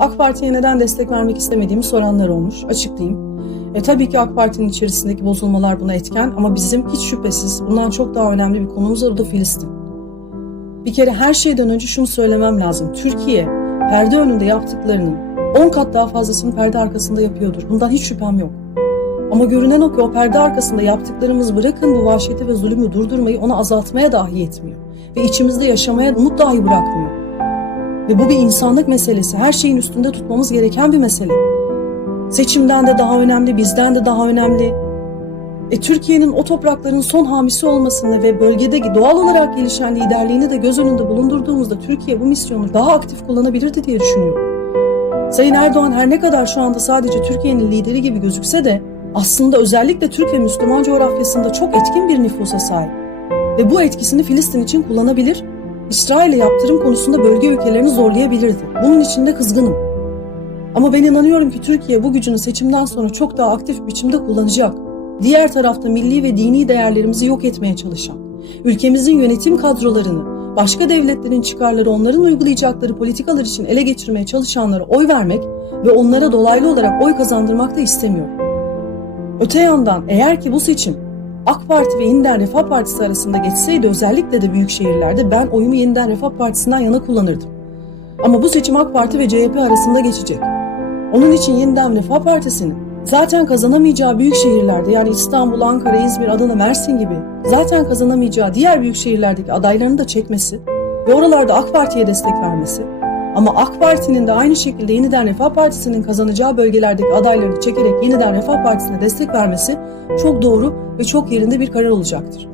AK Parti'ye neden destek vermek istemediğimi soranlar olmuş. Açıklayayım. E, tabii ki AK Parti'nin içerisindeki bozulmalar buna etken ama bizim hiç şüphesiz bundan çok daha önemli bir konumuz var o da Filistin. Bir kere her şeyden önce şunu söylemem lazım. Türkiye perde önünde yaptıklarının 10 kat daha fazlasını perde arkasında yapıyordur. Bundan hiç şüphem yok. Ama görünen o ki o perde arkasında yaptıklarımız bırakın bu vahşeti ve zulümü durdurmayı ona azaltmaya dahi yetmiyor. Ve içimizde yaşamaya umut dahi bırakmıyor. Ve bu bir insanlık meselesi. Her şeyin üstünde tutmamız gereken bir mesele. Seçimden de daha önemli, bizden de daha önemli. E, Türkiye'nin o toprakların son hamisi olmasını ve bölgedeki doğal olarak gelişen liderliğini de göz önünde bulundurduğumuzda Türkiye bu misyonu daha aktif kullanabilirdi diye düşünüyorum. Sayın Erdoğan her ne kadar şu anda sadece Türkiye'nin lideri gibi gözükse de aslında özellikle Türk ve Müslüman coğrafyasında çok etkin bir nüfusa sahip. Ve bu etkisini Filistin için kullanabilir, İsrail'e yaptırım konusunda bölge ülkelerini zorlayabilirdi. Bunun için de kızgınım. Ama ben inanıyorum ki Türkiye bu gücünü seçimden sonra çok daha aktif biçimde kullanacak. Diğer tarafta milli ve dini değerlerimizi yok etmeye çalışan, ülkemizin yönetim kadrolarını, başka devletlerin çıkarları onların uygulayacakları politikalar için ele geçirmeye çalışanlara oy vermek ve onlara dolaylı olarak oy kazandırmak da istemiyorum. Öte yandan eğer ki bu seçim AK Parti ve Yeniden Refah Partisi arasında geçseydi özellikle de büyük şehirlerde ben oyumu Yeniden Refah Partisi'nden yana kullanırdım. Ama bu seçim AK Parti ve CHP arasında geçecek. Onun için Yeniden Refah Partisi'nin zaten kazanamayacağı büyük şehirlerde yani İstanbul, Ankara, İzmir, Adana, Mersin gibi zaten kazanamayacağı diğer büyük şehirlerdeki adaylarını da çekmesi ve oralarda AK Parti'ye destek vermesi ama AK Parti'nin de aynı şekilde Yeniden Refah Partisi'nin kazanacağı bölgelerdeki adaylarını çekerek Yeniden Refah Partisi'ne destek vermesi çok doğru ve çok yerinde bir karar olacaktır.